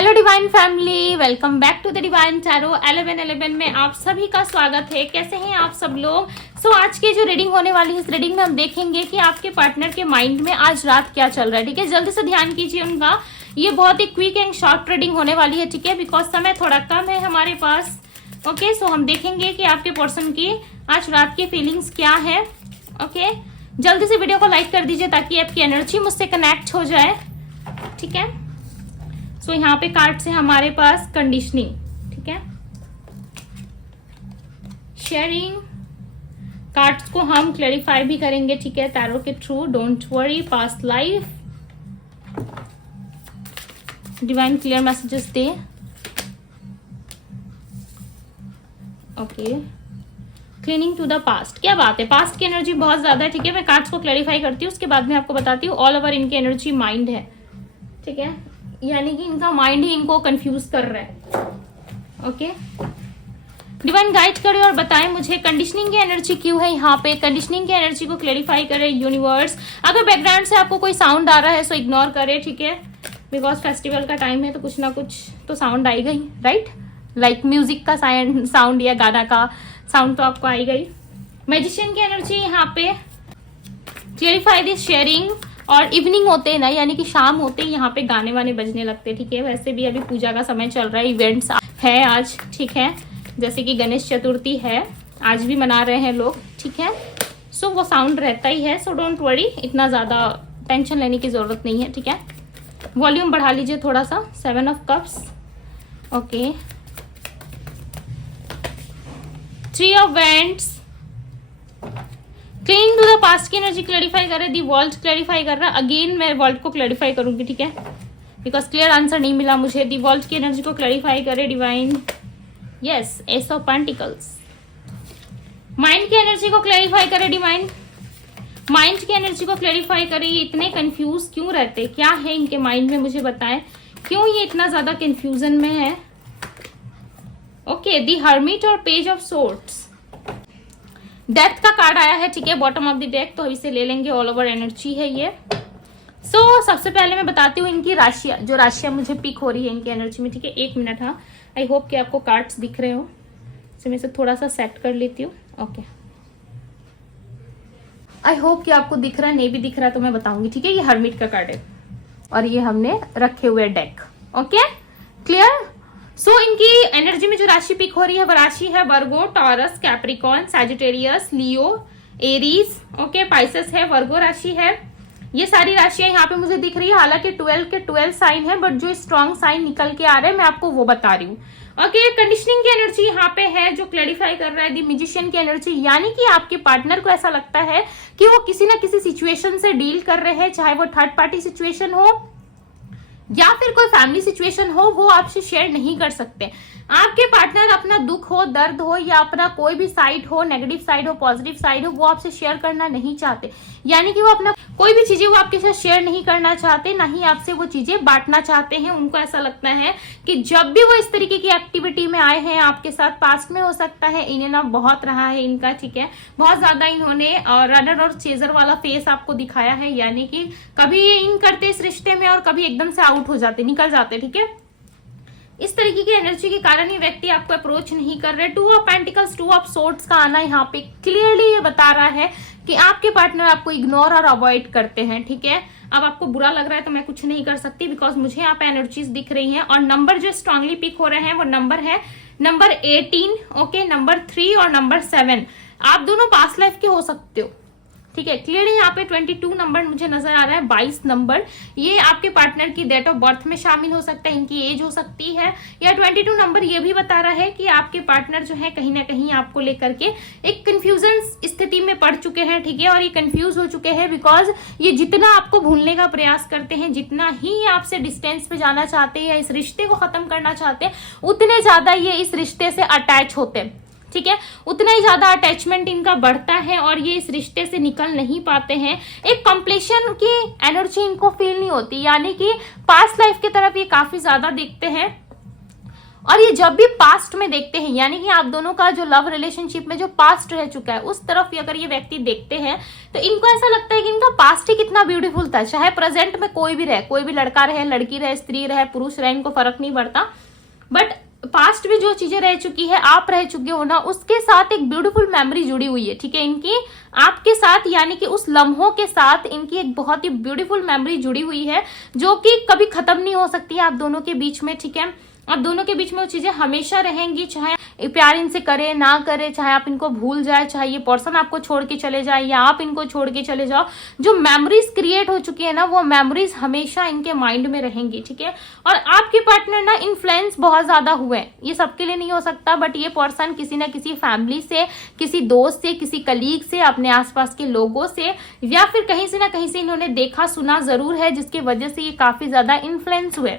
Hello divine family, welcome back to the divine tarot 1111 में आप सभी का स्वागत है। कैसे हैं आप सब लोग? आज की जो रीडिंग होने वाली है, इस रीडिंग में हम देखेंगे कि आपके पार्टनर के माइंड में आज रात क्या चल रहा है। ठीक है, जल्दी से ध्यान कीजिए उनका। ये बहुत ही क्विक एंड शॉर्ट रीडिंग होने वाली है। ठीक है, बिकॉज समय थोड़ा कम है हमारे पास। ओके, सो हम देखेंगे कि आपके पर्सन की आज रात की फीलिंग्स क्या है। ओके, जल्दी से वीडियो को लाइक कर दीजिए ताकि आपकी एनर्जी मुझसे कनेक्ट हो जाए। ठीक है, सो यहाँ पे कार्ड्स है हमारे पास कंडीशनिंग। ठीक है, शेयरिंग कार्ड्स को हम क्लैरिफाई भी करेंगे। ठीक है, टैरो के थ्रू। Don't worry, past life, divine clear messages दे। Okay, cleaning to the past. क्या बात है, पास्ट की एनर्जी बहुत ज्यादा है। ठीक है, मैं कार्ड्स को क्लैरिफाई करती हूँ, उसके बाद में आपको बताती हूँ। ऑल ओवर इनकी एनर्जी माइंड है। ठीक है, यानी कि इनका माइंड ही इनको कंफ्यूज कर रहा है। ओके, डिवाइन गाइड करे और बताएं मुझे कंडीशनिंग की एनर्जी क्यों है यहाँ पे। कंडीशनिंग की एनर्जी को क्लैरिफाई करे यूनिवर्स। अगर बैकग्राउंड से आपको कोई साउंड आ रहा है सो इग्नोर करे। ठीक है, बिकॉज फेस्टिवल का टाइम है तो कुछ ना कुछ तो साउंड आएगा ही, राइट? लाइक म्यूजिक का साउंड या गाना का साउंड तो आपको आएगा ही। मैजिशियन की एनर्जी यहाँ पे क्लैरिफाई दिस शेयरिंग। और इवनिंग होते हैं ना, यानी कि शाम होते ही यहाँ पे गाने वाने बजने लगते हैं। ठीक है, वैसे भी अभी पूजा का समय चल रहा है, इवेंट्स है आज। ठीक है, जैसे कि गणेश चतुर्थी है, आज भी मना रहे हैं लोग। ठीक है, सो वो साउंड रहता ही है। सो डोंट वरी, इतना ज्यादा टेंशन लेने की जरूरत नहीं है। ठीक है, वॉल्यूम बढ़ा लीजिए थोड़ा सा। 7 of cups. Okay, 3 of wands. Cleaning to the past की एनर्जी क्लैरिफाई कर रहा है। दी वर्ल्ड क्लैरिफाई कर रहा है। अगेन मैं वर्ल्ड को क्लैरिफाई करूंगी। ठीक है, बिकॉज क्लियर आंसर नहीं मिला मुझे। दी वर्ल्ड की एनर्जी को क्लैरिफाई करे divine. Yes, S of pentacles. Mind की एनर्जी को क्लैरिफाई करे डिवाइन। माइंड की एनर्जी को क्लैरिफाई करे। ये इतने कंफ्यूज क्यों रहते, क्या है इनके माइंड में, मुझे बताएं क्यों ये इतना ज्यादा कंफ्यूजन में है। ओके, दी हर्मिट और पेज ऑफ सोर्ड्स। डेथ का कार्ड आया है। ठीक है, बॉटम ऑफ द डेक, तो इसे ले लेंगे। ऑल ओवर एनर्जी है ये। सबसे पहले मैं बताती हूँ इनकी राशियां, जो राशियां मुझे पिक हो रही है इनकी एनर्जी में। ठीक है, 1 मिनट। हाँ, आई होप कि आपको कार्ड्स दिख रहे हो। मैं इसे थोड़ा सा सेट कर लेती हूँ। ओके, आई होप कि आपको दिख रहा है। नहीं भी दिख रहा है तो मैं बताऊंगी। ठीक है, ये हर्मिट का कार्ड है और ये हमने रखे हुए डेक। Okay, clear? इनकी एनर्जी में जो राशि पिक हो रही है वो राशि है वर्गो, टॉरस, कैप्रिकॉर्न, सैजिटेरियस, लियो, एरीज। ओके, पाइसेस है, वर्गो राशि है। ये सारी राशियां यहाँ पे मुझे दिख रही है। हालांकि 12 के 12 साइन है, बट जो स्ट्रॉन्ग साइन निकल के आ रहे हैं मैं आपको वो बता रही हूँ। ओके, कंडीशनिंग की एनर्जी यहाँ पे है जो क्लैरिफाई कर रहा है। दी म्यूजिशियन की एनर्जी, यानी कि आपके पार्टनर को ऐसा लगता है कि वो किसी ना किसी सिचुएशन से डील कर रहे हैं, चाहे वो थर्ड पार्टी सिचुएशन हो या फिर कोई फैमिली सिचुएशन हो, वो आपसे शेयर नहीं कर सकते। आपके पार्टनर अपना दुख हो, दर्द हो या अपना कोई भी साइड हो, नेगेटिव साइड हो, पॉजिटिव साइड हो, वो आपसे शेयर करना नहीं चाहते। यानी कि वो अपना कोई भी चीजें वो आपके साथ शेयर नहीं करना चाहते, ना ही आपसे वो चीजें बांटना चाहते हैं। उनको ऐसा लगता है कि जब भी वो इस तरीके की एक्टिविटी में आए हैं आपके साथ, पास्ट में हो सकता है, इन एंड आउट बहुत रहा है इनका। ठीक है, बहुत ज्यादा इन्होंने रनर और चेजर वाला फेस आपको दिखाया है, यानी कि कभी इन करते इस रिश्ते में और कभी एकदम से आउट हो जाते, निकल जाते। ठीक है, इस तरीके की एनर्जी के कारण ये व्यक्ति आपको अप्रोच नहीं कर रहे। 2 ऑफ पेंटिकल्स, 2 ऑफ सोर्ड्स का आना यहाँ पे क्लियरली ये बता रहा है कि आपके पार्टनर आपको इग्नोर और अवॉइड करते हैं। ठीक है, अब आपको बुरा लग रहा है तो मैं कुछ नहीं कर सकती, बिकॉज मुझे यहाँ पे एनर्जीज दिख रही हैं। और नंबर जो स्ट्रांगली पिक हो रहे हैं वो नंबर है नंबर 18, ओके, नंबर 3 और नंबर 7। आप दोनों पास्ट लाइफ के हो सकते हो। ठीक है, क्लियरली यहाँ पे 22 नंबर मुझे नजर आ रहा है। 22 नंबर ये आपके पार्टनर की डेट ऑफ बर्थ में शामिल हो सकता है, इनकी एज हो सकती है। या 22 नंबर ये भी बता रहा है कि आपके पार्टनर जो है कहीं ना कहीं आपको लेकर के एक कंफ्यूजन स्थिति में पड़ चुके हैं। ठीक है, और ये कंफ्यूज हो चुके हैं बिकॉज ये जितना आपको भूलने का प्रयास करते हैं, जितना ही आपसे डिस्टेंस पे जाना चाहते हैं या इस रिश्ते को खत्म करना चाहते हैं, उतने ज्यादा ये इस रिश्ते से अटैच होते हैं। ठीक है, उतना ही ज्यादा अटैचमेंट इनका बढ़ता है और ये इस रिश्ते से निकल नहीं पाते हैं। एक कंप्लीशन की एनर्जी इनको फील नहीं होती, यानी कि पास्ट लाइफ की तरफ ये काफी ज्यादा देखते हैं और ये जब भी पास्ट में देखते हैं, यानी कि आप दोनों का जो लव रिलेशनशिप में जो पास्ट रह चुका है उस तरफ अगर ये व्यक्ति देखते हैं तो इनको ऐसा लगता है कि इनका पास्ट ही कितना ब्यूटीफुल था। चाहे प्रेजेंट में कोई भी रहे, कोई भी लड़का रहे, लड़की रहे, स्त्री रहे, पुरुष रहे, इनको फर्क नहीं पड़ता, बट पास्ट में जो चीजें रह चुकी है, आप रह चुके हो ना, उसके साथ एक ब्यूटीफुल मेमोरी जुड़ी हुई है, ठीक है, इनकी आपके साथ, यानी कि उस लम्हों के साथ इनकी एक बहुत ही ब्यूटीफुल मेमोरी जुड़ी हुई है जो कि कभी खत्म नहीं हो सकती है आप दोनों के बीच में, ठीक है। आप दोनों के बीच में वो चीजें हमेशा रहेंगी, चाहे प्यार इनसे करे ना करे, चाहे आप इनको भूल जाए, चाहे ये पर्सन आपको छोड़ के चले जाए या आप इनको छोड़ के चले जाओ, जो मेमोरीज क्रिएट हो चुकी है ना वो मेमोरीज हमेशा इनके माइंड में रहेंगी, ठीक है। और आपके पार्टनर ना इन्फ्लुएंस बहुत ज्यादा हुए हैं, ये सबके लिए नहीं हो सकता, बट ये पर्सन किसी ना किसी फैमिली से, किसी दोस्त से, किसी कलीग से, अपने आसपास के लोगों से या फिर कहीं से ना कहीं से इन्होंने देखा सुना जरूर है, जिसकी वजह से ये काफी ज्यादा इन्फ्लुएंस हुए,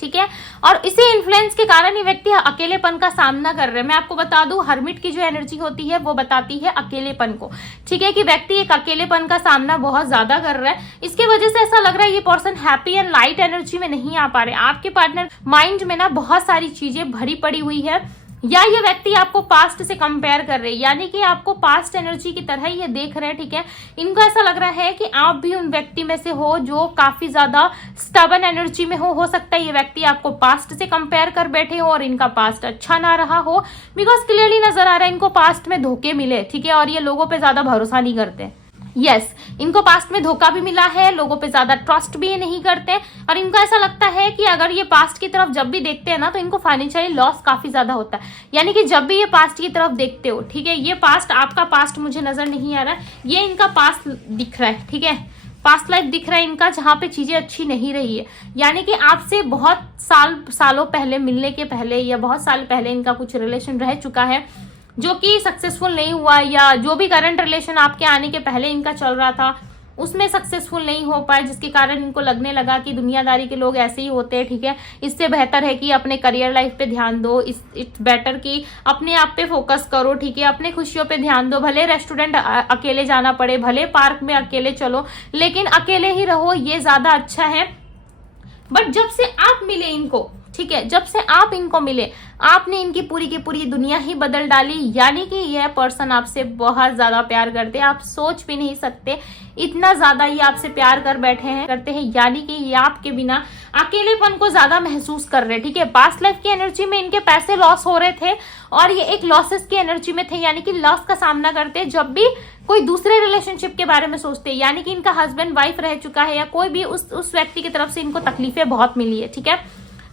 ठीक है। और इसी इन्फ्लुएंस के कारण ये व्यक्ति अकेलेपन का सामना कर रहे हैं। मैं आपको बता दूं, हर्मिट की जो एनर्जी होती है वो बताती है अकेलेपन को, ठीक है, कि व्यक्ति एक अकेलेपन का सामना बहुत ज्यादा कर रहा है। इसकी वजह से ऐसा लग रहा है ये person happy and light energy में नहीं आ पा रहे। आपके पार्टनर माइंड में ना बहुत सारी चीजें भरी पड़ी हुई है, या ये व्यक्ति आपको पास्ट से कंपेयर कर रहे हैं, यानी कि आपको पास्ट एनर्जी की तरह ये देख रहे हैं, ठीक है। इनको ऐसा लग रहा है कि आप भी उन व्यक्ति में से हो जो काफी ज्यादा स्टबन एनर्जी में हो सकता है ये व्यक्ति आपको पास्ट से कंपेयर कर बैठे हो और इनका पास्ट अच्छा ना रहा हो, बिकॉज क्लियरली नजर आ रहा है इनको पास्ट में धोखे मिले, ठीक है, और ये लोगों पे ज्यादा भरोसा नहीं करते। यस, इनको पास्ट में धोखा भी मिला है, लोगों पे ज्यादा ट्रस्ट भी नहीं करते, और इनको ऐसा लगता है कि अगर ये पास्ट की तरफ जब भी देखते हैं ना तो इनको फाइनेंशियली लॉस काफी ज्यादा होता है। यानी कि जब भी ये पास्ट की तरफ देखते हो, ठीक है, ये पास्ट, आपका पास्ट मुझे नजर नहीं आ रहा, ये इनका पास्ट दिख रहा है, ठीक है, पास्ट लाइफ दिख रहा है इनका, जहां पे चीजें अच्छी नहीं रही है। यानी कि आपसे बहुत सालों पहले मिलने के पहले या बहुत साल पहले इनका कुछ रिलेशन रह चुका है जो कि सक्सेसफुल नहीं हुआ, या जो भी करंट रिलेशन आपके आने के पहले इनका चल रहा था उसमें सक्सेसफुल नहीं हो पाए, जिसके कारण इनको लगने लगा कि दुनियादारी के लोग ऐसे ही होते हैं, ठीक है, इससे बेहतर है कि अपने करियर लाइफ पे ध्यान दो, इट्स बेटर कि अपने आप पे फोकस करो, ठीक है, अपने खुशियों पे ध्यान दो, भले रेस्टोरेंट अकेले जाना पड़े, भले पार्क में अकेले चलो, लेकिन अकेले ही रहो, ये ज्यादा अच्छा है। बट जब से आप मिले इनको, ठीक है, जब से आप इनको मिले, आपने इनकी पूरी की पूरी दुनिया ही बदल डाली। यानी कि यह पर्सन आपसे बहुत ज्यादा प्यार करते हैं, आप सोच भी नहीं सकते इतना ज्यादा ये आपसे प्यार कर बैठे हैं, करते हैं। यानी कि ये आपके बिना अकेलेपन को ज्यादा महसूस कर रहे हैं, ठीक है। पास्ट लाइफ की एनर्जी में इनके पैसे लॉस हो रहे थे और ये एक लॉसेस की एनर्जी में थे, यानी कि लॉस का सामना करते हैं जब भी कोई दूसरे रिलेशनशिप के बारे में सोचते हैं। यानी कि इनका हस्बैंड वाइफ रह चुका है या कोई भी उस व्यक्ति की तरफ से इनको तकलीफें बहुत मिली है, ठीक है,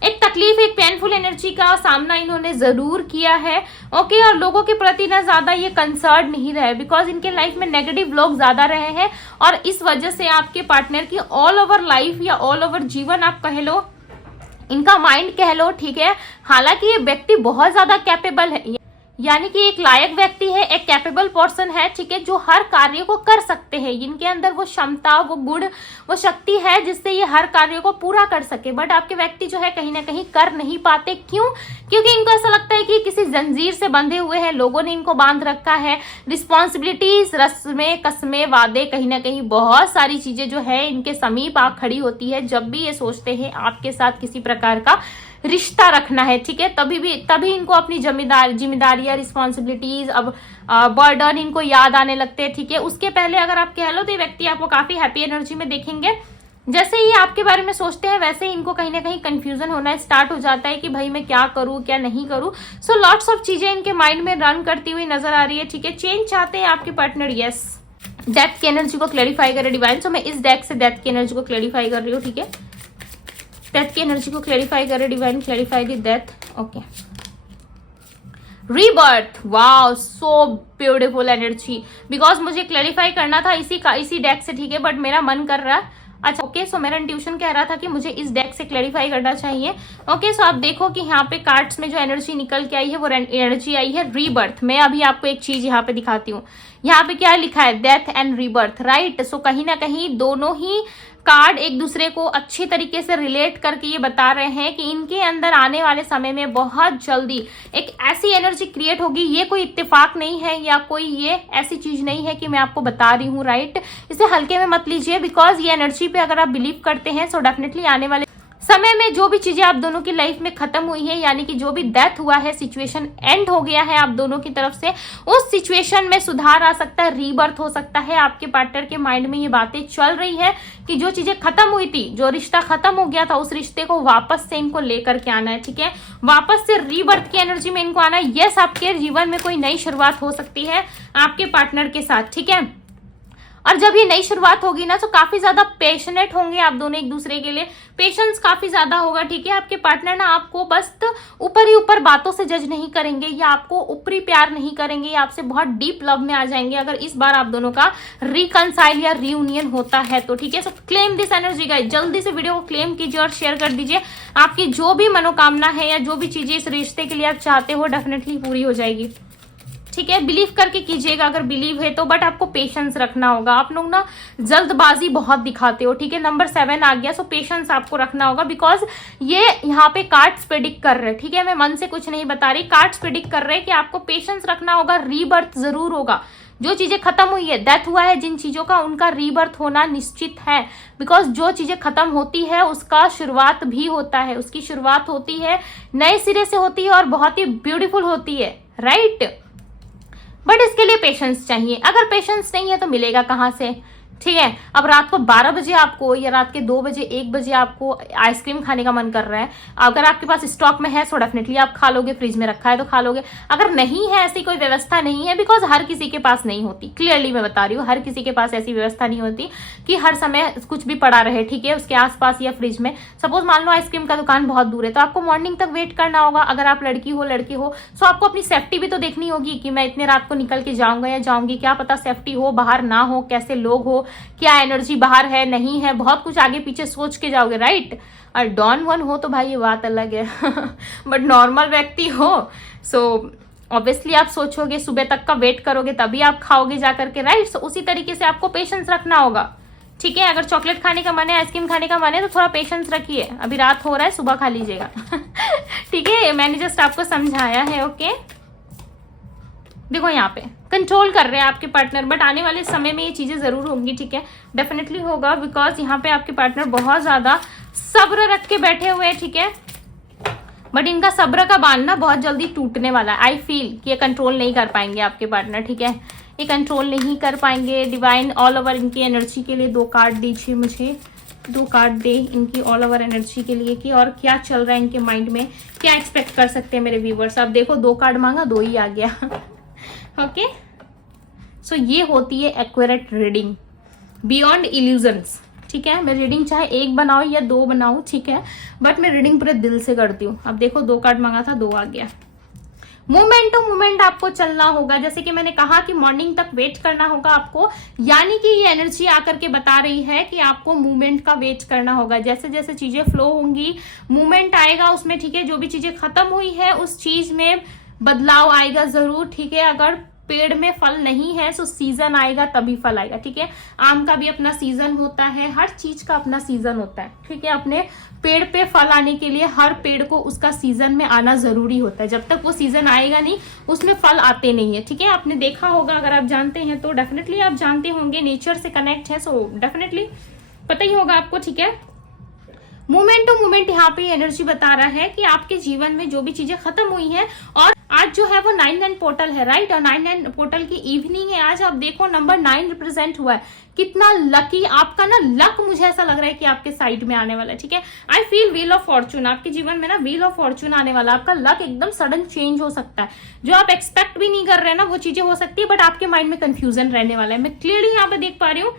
एक तकलीफ, एक पेनफुल एनर्जी का सामना इन्होंने जरूर किया है, ओके। और लोगों के प्रति ना ज्यादा ये कंसर्न नहीं रहे, बिकॉज इनके लाइफ में नेगेटिव लोग ज्यादा रहे हैं और इस वजह से आपके पार्टनर की ऑल ओवर लाइफ या ऑल ओवर जीवन आप कह लो, इनका माइंड कह लो, ठीक है। हालांकि ये व्यक्ति बहुत ज्यादा कैपेबल है, यानी कि एक लायक व्यक्ति है, एक कैपेबल पर्सन है, ठीक है, जो हर कार्य को कर सकते हैं। इनके अंदर वो क्षमता, वो गुण, वो शक्ति है जिससे ये हर कार्य को पूरा कर सके। बट आपके व्यक्ति जो है कहीं ना कहीं कर नहीं पाते। क्यों? क्योंकि इनको ऐसा लगता है कि किसी जंजीर से बंधे हुए हैं, लोगों ने इनको बांध रखा है। रिस्पॉन्सिबिलिटीज, रस्में, कस्में, वादे, कहीं ना कहीं बहुत सारी चीजें जो है इनके समीप आ खड़ी होती है जब भी ये सोचते हैं आपके साथ किसी प्रकार का रिश्ता रखना है, ठीक है। तभी इनको अपनी जिम्मेदारियां, रिस्पॉन्सिबिलिटीज, अब बर्डन इनको याद आने लगते हैं, ठीक है। उसके पहले अगर आप कह लो तो ये व्यक्ति आपको काफी हैप्पी एनर्जी में देखेंगे। जैसे ही आपके बारे में सोचते हैं वैसे ही इनको कहीं ना कहीं कंफ्यूजन होना स्टार्ट हो जाता है कि भाई मैं क्या करूं, क्या नहीं करूं। सो लॉट्स ऑफ चीजें इनके माइंड में रन करती हुई नजर आ रही है, ठीक है। चेंज चाहते हैं आपके पार्टनर, यस। डेथ की एनर्जी को क्लैरिफाई करे डिवाइन। सो मैं इस डेक से डेथ की एनर्जी को क्लैरिफाई कर रही हूँ, ठीक है। डेथ की एनर्जी को क्लैरिफाई करे divine, clarify the death, okay. Rebirth, wow, so beautiful energy, because मुझे क्लैरिफाई करना था इसी डेक से, ठीक है, बट मेरा मन कर रहा है। अच्छा, ओके, सो मेरा इंट्यूशन कह रहा था कि मुझे इस डेक से क्लैरिफाई करना चाहिए, ओके। सो आप देखो कि यहाँ पे कार्ड्स में जो एनर्जी निकल के आई है वो एनर्जी आई है रीबर्थ। मैं अभी आपको एक चीज यहाँ पे दिखाती हूँ। यहाँ पे क्या लिखा है? Death and rebirth, right. So कहीं ना कहीं दोनों ही कार्ड एक दूसरे को अच्छी तरीके से रिलेट करके ये बता रहे हैं कि इनके अंदर आने वाले समय में बहुत जल्दी एक ऐसी एनर्जी क्रिएट होगी। ये कोई इत्तेफाक नहीं है या कोई ये ऐसी चीज नहीं है कि मैं आपको बता रही हूँ, राइट। इसे हल्के में मत लीजिए, बिकॉज ये एनर्जी पे अगर आप बिलीव करते हैं सो डेफिनेटली आने वाले समय में जो भी चीजें आप दोनों की लाइफ में खत्म हुई है, यानी कि जो भी डेथ हुआ है, सिचुएशन एंड हो गया है आप दोनों की तरफ से, उस सिचुएशन में सुधार आ सकता है, रीबर्थ हो सकता है। आपके पार्टनर के माइंड में ये बातें चल रही है कि जो चीजें खत्म हुई थी, जो रिश्ता खत्म हो गया था, उस रिश्ते को वापस से इनको लेकर के आना है, ठीक है, वापस से रीबर्थ की एनर्जी में इनको आना है। यस, आपके जीवन में कोई नई शुरुआत हो सकती है आपके पार्टनर के साथ, ठीक है। और जब ये नई शुरुआत होगी ना, तो काफी ज्यादा पैशनेट होंगे आप दोनों एक दूसरे के लिए, पेशेंस काफी ज्यादा होगा, ठीक है। आपके पार्टनर ना आपको बस ऊपर ही ऊपर बातों से जज नहीं करेंगे, या आपको ऊपरी प्यार नहीं करेंगे, या आपसे बहुत डीप लव में आ जाएंगे अगर इस बार आप दोनों का रिकनसाइल या रियूनियन होता है तो, ठीक है। सो क्लेम दिस एनर्जी गाइस, जल्दी से वीडियो को क्लेम कीजिए और शेयर कर दीजिए। आपकी जो भी मनोकामना है या जो भी चीजें इस रिश्ते के लिए आप चाहते हो, डेफिनेटली पूरी हो जाएगी, ठीक है। बिलीव करके कीजिएगा अगर बिलीव है तो, बट आपको पेशेंस रखना होगा। आप लोग ना जल्दबाजी बहुत दिखाते हो, ठीक है। नंबर 7 आ गया, सो पेशेंस आपको रखना होगा, बिकॉज ये यहाँ पे कार्ड्स प्रेडिक्ट कर रहे हैं, ठीक है। मैं मन से कुछ नहीं बता रही, कार्ड्स प्रेडिक्ट कर रहे हैं कि आपको पेशेंस रखना होगा। रीबर्थ जरूर होगा, जो चीजें खत्म हुई है, डेथ हुआ है जिन चीजों का, उनका रीबर्थ होना निश्चित है, बिकॉज जो चीजें खत्म होती है उसका शुरुआत भी होता है, उसकी शुरुआत होती है, नए सिरे से होती है और बहुत ही ब्यूटीफुल होती है, राइट। बट इसके लिए पेशेंस चाहिए। अगर पेशेंस नहीं है तो मिलेगा कहाँ से, ठीक है। अब रात को 12 बजे आपको, या रात के 2 बजे 1 बजे आपको आइसक्रीम खाने का मन कर रहा है, अगर आपके पास स्टॉक में है तो डेफिनेटली आप खा लोगे, फ्रिज में रखा है तो खा लोगे। अगर नहीं है, ऐसी कोई व्यवस्था नहीं है, बिकॉज हर किसी के पास नहीं होती, क्लियरली मैं बता रही हूँ, हर किसी के पास ऐसी व्यवस्था नहीं होती कि हर समय कुछ भी पड़ा रहे, ठीक है, उसके आसपास या फ्रिज में। सपोज मान लो आइसक्रीम का दुकान बहुत दूर है, तो आपको मॉर्निंग तक वेट करना होगा। अगर आप लड़की हो लड़के हो, तो आपको अपनी सेफ्टी भी तो देखनी होगी कि मैं इतने रात को निकल के जाऊंगा या जाऊंगी, क्या पता सेफ्टी हो, बाहर ना हो, कैसे लोग हो, क्या एनर्जी बाहर है नहीं है, बहुत कुछ आगे पीछे सोच के जाओगे, राइट। और डॉन वन हो तो भाई ये बात अलग है बट नॉर्मल व्यक्ति हो सो ऑब्वियसली आप सोचोगे, सुबह तक का वेट करोगे, तभी आप खाओगे जाकर के, राइट। सो उसी तरीके से आपको पेशेंस रखना होगा, ठीक है। अगर चॉकलेट खाने का मन है, आइसक्रीम खाने का मन है, तो थोड़ा पेशेंस रखिए। अभी रात हो रहा है, सुबह खा लीजिएगा ठीक है, मैंने जस्ट आपको समझाया है, ओके। देखो यहाँ पे कंट्रोल कर रहे हैं आपके पार्टनर, बट आने वाले समय में ये चीजें जरूर होंगी, ठीक है, डेफिनेटली होगा, बिकॉज यहाँ पे आपके पार्टनर बहुत ज्यादा सब्र रख के बैठे हुए हैं, ठीक है। बट इनका सब्र का बांध ना बहुत जल्दी टूटने वाला है। आई फील कि ये कंट्रोल नहीं कर पाएंगे आपके पार्टनर, ठीक है, ये कंट्रोल नहीं कर पाएंगे। डिवाइन ऑल ओवर इनकी एनर्जी के लिए 2 कार्ड दीजिए मुझे, 2 कार्ड दे इनकी ऑल ओवर एनर्जी के लिए, कि और क्या चल रहा है इनके माइंड में, क्या एक्सपेक्ट कर सकते हैं मेरे व्यूवर्स। अब देखो 2 कार्ड मांगा, 2 ही आ गया ओके। सो ये होती है एक्यूरेट रीडिंग बियॉन्ड इल्यूजन्स, ठीक है। मैं रीडिंग चाहे 1 बनाऊं या 2 बनाऊं, ठीक है, बट मैं रीडिंग पूरे दिल से करती हूँ। अब देखो 2 कार्ड मांगा था, 2 आ गया। मोमेंट टू मोमेंट आपको चलना होगा, जैसे कि मैंने कहा कि मॉर्निंग तक वेट करना होगा आपको, यानी कि ये एनर्जी आकर के बता रही है कि आपको मूवमेंट का वेट करना होगा। जैसे जैसे चीजें फ्लो होंगी, मूवमेंट आएगा उसमें, ठीक है। जो भी चीजें खत्म हुई है उस चीज में बदलाव आएगा जरूर, ठीक है। अगर पेड़ में फल नहीं है तो सीजन आएगा तभी फल आएगा, ठीक है। आम का भी अपना सीजन होता है, हर चीज का अपना सीजन होता है, ठीक है। अपने पेड़ पे फल आने के लिए हर पेड़ को उसका सीजन में आना जरूरी होता है। जब तक वो सीजन आएगा नहीं, उसमें फल आते नहीं है, ठीक है। आपने देखा होगा, अगर आप जानते हैं तो डेफिनेटली आप जानते होंगे, नेचर से कनेक्ट है, सो डेफिनेटली पता ही होगा आपको, ठीक है। मोमेंट टू मोमेंट यहाँ पे एनर्जी बता रहा है कि आपके जीवन में जो भी चीजें खत्म हुई हैं, और आज जो है वो 9-9 पोर्टल है, राइट। और 9-9 पोर्टल की इवनिंग है आज। आप देखो नंबर 9 रिप्रेजेंट हुआ है, कितना लकी आपका ना लक, मुझे ऐसा लग रहा है कि आपके साइड में आने वाला है, ठीक है। I feel wheel of Fortune आपके जीवन में ना, व्हील ऑफ फॉर्चून आने वाला, आपका लक एकदम सडन चेंज हो सकता है। जो आप एक्सपेक्ट भी नहीं कर रहे हैं ना, वो चीजें हो सकती है, बट आपके माइंड में कंफ्यूजन रहने वाला है। मैं क्लियरली यहाँ पे देख पा रही हूँ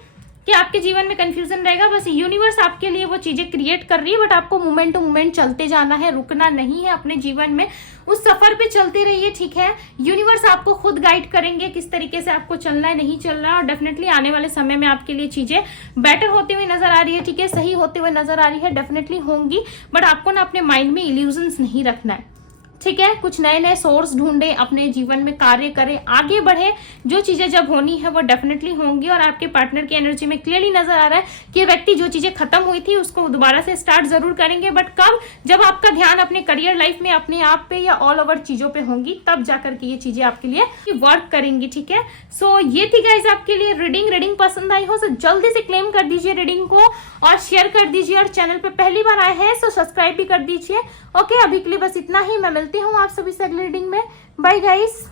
कि आपके जीवन में कंफ्यूजन रहेगा, बस यूनिवर्स आपके लिए वो चीजें क्रिएट कर रही है, बट आपको मोमेंट टू मोमेंट चलते जाना है, रुकना नहीं है अपने जीवन में, उस सफर पे चलते रहिए, ठीक है। यूनिवर्स आपको खुद गाइड करेंगे किस तरीके से आपको चलना है, नहीं चलना है, और डेफिनेटली आने वाले समय में आपके लिए चीजें बेटर होती हुई नजर आ रही है, ठीक है, सही होते हुए नजर आ रही है, डेफिनेटली होंगी, बट आपको ना अपने माइंड में इल्यूजन्स नहीं रखना है, ठीक है, कुछ नए नए सोर्स ढूंढे, अपने जीवन में कार्य करें, आगे बढ़े। जो चीजें जब होनी है वो डेफिनेटली होंगी। और आपके पार्टनर की एनर्जी में क्लियरली नजर आ रहा है कि ये व्यक्ति जो चीजें खत्म हुई थी उसको दोबारा से स्टार्ट जरूर करेंगे, बट कब, जब आपका ध्यान अपने करियर लाइफ में, अपने आप पे या ऑल ओवर चीजों पे होंगी, तब जाकर के ये चीजें आपके लिए वर्क करेंगी। ठीक है, सो ये थी गाइस आपके लिए रीडिंग पसंद आई हो तो जल्दी से क्लेम कर दीजिए रीडिंग को और शेयर कर दीजिए। और चैनल पे पहली बार आए हैं तो सब्सक्राइब भी कर दीजिए। ओके, अभी के लिए बस इतना ही। मैं मिलती हूँ आप सभी से अगली रीडिंग में। Bye guys.